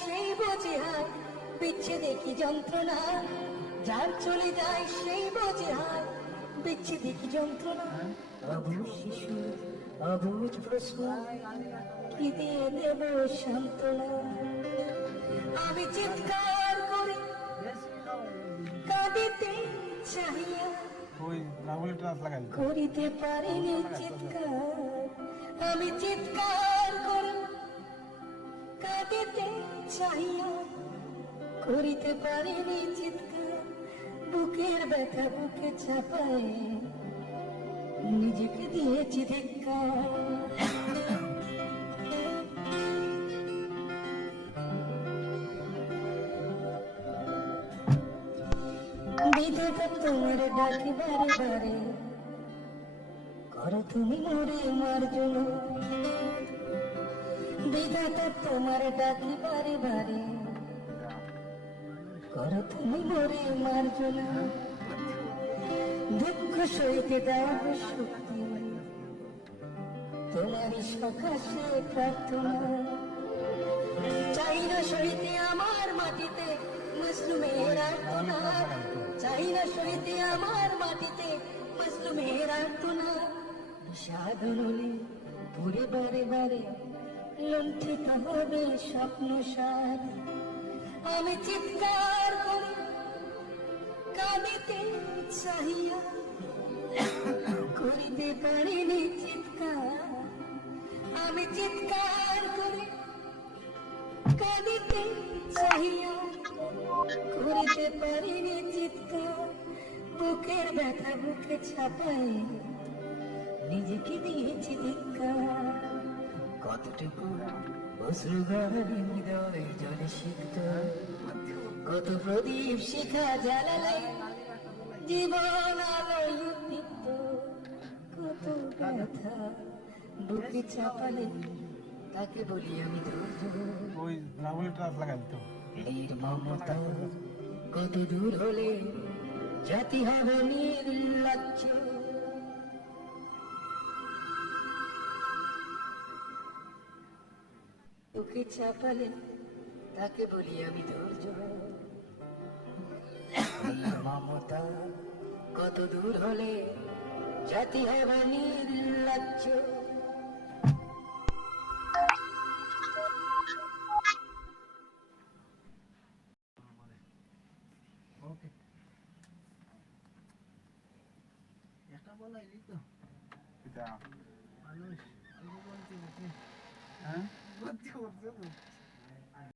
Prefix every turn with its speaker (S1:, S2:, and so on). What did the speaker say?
S1: সেই বোঝে হায় বিচ্ছেদে কি যন্ত্রণা? যার চলে যায় সেই বোঝে হায় বিচ্ছেদে কি যন্ত্রণা? অবুঝ প্রশ্ন। কি দিয়ে দেব সান্ত্বনা? আমি চিৎকার করে। কাঁদিতে চাহিয়া করিতে পারিনি চিৎকার। আমি চিৎকার করে কাঁদিতে চাহিয়া করিতে পারিনি চিৎকার, বুকের ব্যথা বুকে চাপায়, নিজেকে দিয়েছি ধিক্কার। তোমার ডাকি বারে বারে, করো তুমি মোরে মার্জন। বিধাতা তোমার ডাকি বারে বারে। করো তুমি মোরে মার্জন দুঃখ সইতে দাও শক্তি। তোমারই সকাশে প্রার্থনা। চাই না সইতে আমার মাটিতে মজলুমের আর্তনা। চাই না সইতে আমার মাটিতে মজলুমের আর্তনা। সাধনলে পুরে বারে বারে লুণ্ঠিত হবে স্বপ্ন সার। আমি চিৎকার করি, কাঁদিতে চাহিয়া করিতে পারিনি চিৎকার। আমি চিৎকার করি, কাঁদিতে চাহিয়া করিতে পারিনি চিৎকার। বুকের ব্যথা বুকে ছাপাই নিজেকে দিয়েছি ধিক্কার। কতটুকু হৃদয় জলে সিক্ত। কত প্রদীপ শিখা জ্বালালে জীবন আলোয় উদ্দীপ্ত। কত ব্যথা বুকে চাপালে তাকে বলি আমি
S2: ওই
S1: নির্মমতা কত দূর হলে জাতি হবে নির্লজ্জ তোকে চাপালে তাকে বলি আমি ধৈর্য নির্মমতা কত দূর হলে জাতি হবে নির্লজ্জ
S2: ওকে।
S3: 뭐
S2: 어떻게
S3: 없어? 뭐.